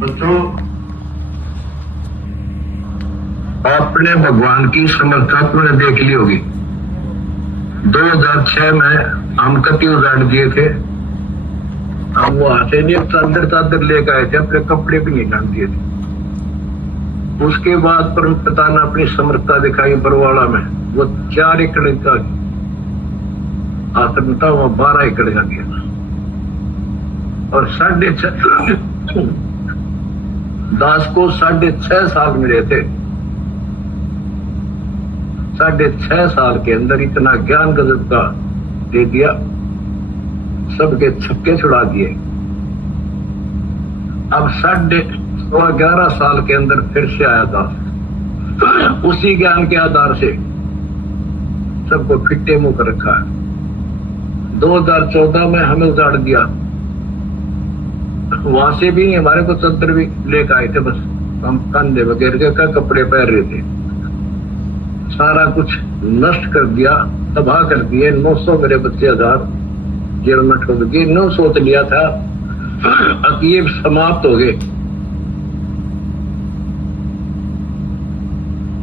बच्चों, आपने भगवान की समर्था तुमने देख ली होगी। 2006 में हम कति उजाड़ दिए थे। हम वहां से नहीं चादर लेकर आए थे, अपने कपड़े भी नहीं डाल दिए थे। उसके बाद परम पिता ने अपनी समर्था दिखाई बरवाड़ा में। वो 4 एकड़ का आश्रम था, वहां 12 एकड़ का गया और 6.5 दास को 6.5 साल मिले थे। 6.5 साल के अंदर इतना ज्ञान गजब का दे दिया, सबके छक्के छुड़ा दिए। अब 11.5 साल के अंदर फिर से आया दास, उसी ज्ञान के आधार से सबको फिट्टे मुंह कर रखा है। 2014 में हमें उजाड़ दिया, वहां से भी हमारे को तंत्र भी लेकर आए थे, बस हम कंधे वगैरह का कपड़े पहन रहे थे। सारा कुछ नष्ट कर दिया, तबाह कर दिए। 900 मेरे बच्चे 1000 जेल में ठोक दिए। 900 तो लिया था, अब ये समाप्त हो गए।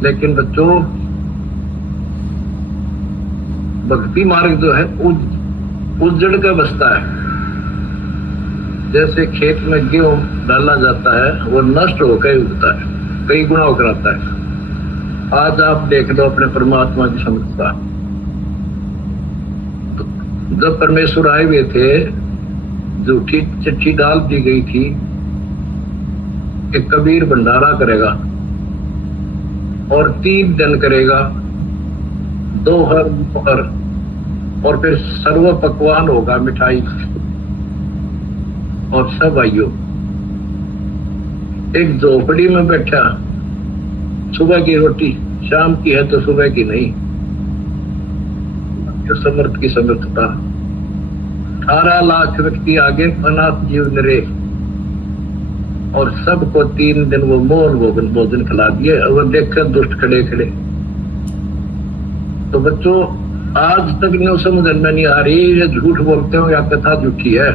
लेकिन बच्चों, भक्ति मार्ग जो है उजड़ का बसता है। जैसे खेत में गेहूं डाला जाता है, वो नष्ट होकर उगता है, कई गुना होकर आता है। आज आप देख लो अपने परमात्मा की समझता। जब परमेश्वर आए हुए थे, झूठी चिट्ठी डाल दी गई थी कि कबीर भंडारा करेगा और 3 दिन करेगा, 2 हर और फिर सर्व पकवान होगा, मिठाई और सब आइयो। एक झोपड़ी में बैठा, सुबह की रोटी शाम की है तो सुबह की नहीं। जो समर्थ की समर्थता। 18 लाख व्यक्ति आगे अनाथ जीव निरे और सबको 3 दिन वो मोल भोजन खिला दिए। और देखकर दुष्ट खड़े खड़े। तो बच्चों, आज तक नहीं समझ में नहीं आ रही, ये झूठ बोलते हो या कथा झूठी है।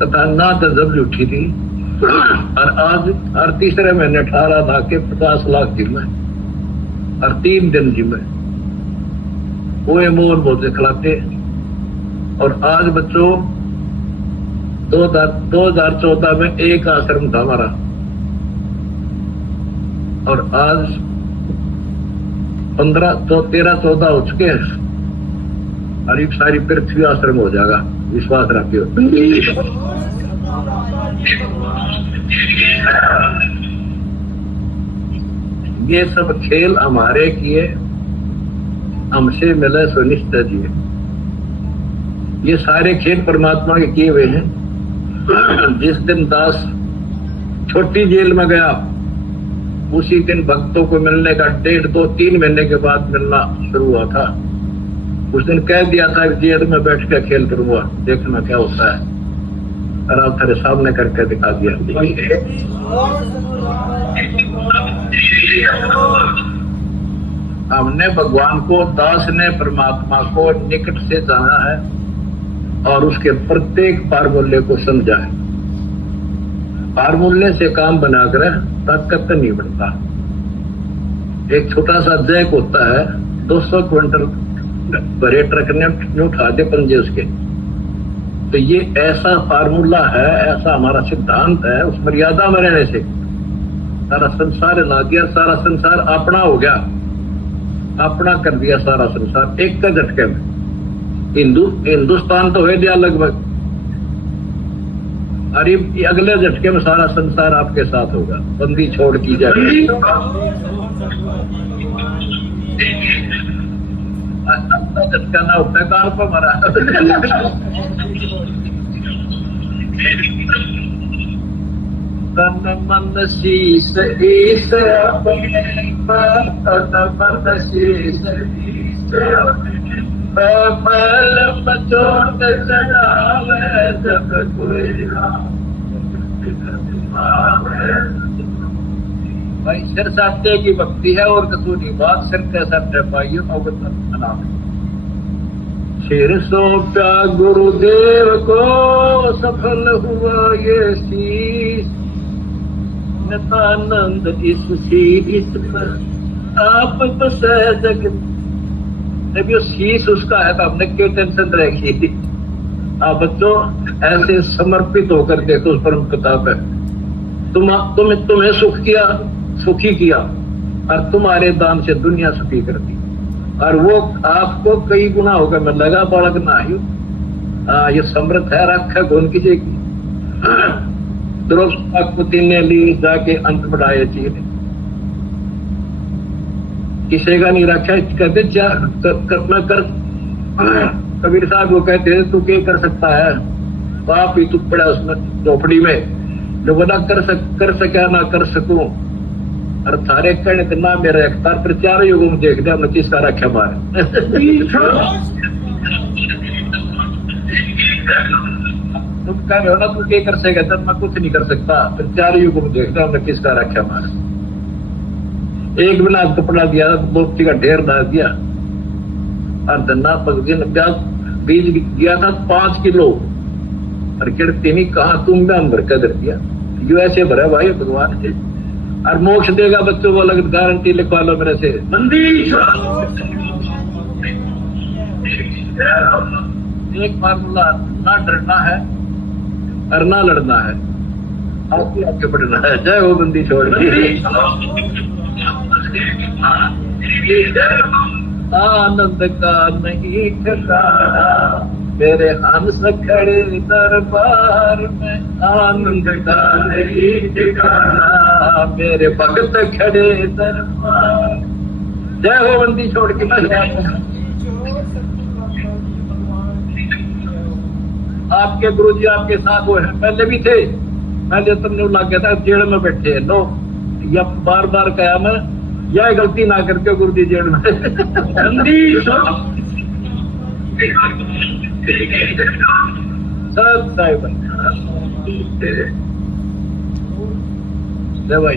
कथा ना तो जब झूठी थी, और आज हर तीसरे महीने 18 लाख के 50 लाख जिम्मे, हर 3 दिन जिम्मे वो मोल भोजन खिलाते। और आज बच्चों, 2014 में एक आश्रम था हमारा, और आज 13-14 हो चुके हैं। और सारी पृथ्वी आश्रम हो जाएगा, विश्वास रखियो। ये सब खेल हमारे किए, हमसे मिले सुनिश्चित जी। ये सारे खेल परमात्मा के किए हुए हैं। जिस दिन दास छोटी जेल में गया, उसी दिन भक्तों को मिलने का 1.5-2-3 महीने के बाद मिलना शुरू हुआ था। उस दिन कह दिया था कि जेल में बैठ कर खेल करूंगा, देखना क्या होता है। और आप तेरे सामने करके दिखा दिया। हमने भगवान को, दास ने परमात्मा को निकट से जाना है और उसके प्रत्येक फार्मूले को समझा है। फार्मूले से काम बनाकर ताकत नहीं बढ़ता। एक छोटा सा जैक होता है, 200 क्विंटल भरे ट्रक ने उठा दे पंजे उसके। तो ये ऐसा फार्मूला है, ऐसा हमारा सिद्धांत है। उस मर्यादा में रहने से सारा संसार ला दिया, सारा संसार अपना हो गया, अपना कर दिया सारा संसार एक का झटके में। हिंदुस्तान तो हो गया लगभग, अरे अगले झटके में सारा संसार आपके साथ होगा। बंदी छोड़ की जाएगी। झटका ना उठता कान पर मरा। तन मन शीस ईश अपने, तन मन शीस ईश अपने, मैल मचोट चढ़ावे जब कोई भाई। सिर साटे की भक्ति है और कसूरी बात, सिर के साटे पाइयो अवतार। सिर सौंपा गुरुदेव को, सफल हुआ ये शीश। नितानंद इस शीश पर आप बसे जगत। जब ये शीश उसका है तो हमने क्यों टेंशन रखी? आप बच्चों ऐसे समर्पित होकर देखो उस परम प्रताप है। तुम्हें सुखी किया और तुम्हारे दान से दुनिया सुखी कर दी, और वो आपको कई गुना होगा। मैं लगा बालक ना आयु ये समृद्ध है रख है कौन की की द्रौपदी ने ली जाके अंत बढ़ाए चीज किसी का नहीं रखा। कहते मैं कर कबीर साहब वो कहते तू क्या कर सकता है? पाप ही तू पड़ा उसमें झोपड़ी में, जो बोला कर सका ना कर सकूं। और थारे कहने के ना मेरा अख्तार पर चारों युगों में देख दिया मैं किसका रखा मारे। तुम कह रहे हो ना तू क्या कर सकेगा? तब मैं कुछ नहीं कर सकता, फिर चारों युगों में देखता मैं किसका रखा मारे। एक बिना कपड़ा दिया, दोस्ती का ढेर डाल दिया, और धन्ना पगजिन बीज दिया था 5 किलो, और किड़ती नहीं कहा तुम में भर कर दिया। यू ऐसे भरा भाई भगवान से, और मोक्ष देगा बच्चों को अलग गारंटी लिखवा लो मेरे से। एक फार्मूला, ना डरना है और ना लड़ना है, आगे आगे बढ़ना है। जय हो बंदी छोड़ आनंद का नहीं ठिकाना मेरे हंस खड़े दरबार में, आनंद का नहीं ठिकाना मेरे भक्त खड़े दरबार। जय हो बंदी छोड़ के। आपके गुरुजी आपके साथ वो है, पहले भी थे, पहले तुमने लग गया था जेल में बैठे लो, या बार बार कहा मैं यह गलती ना करके गुरु जी जेल में। सब साहिब जय भाई।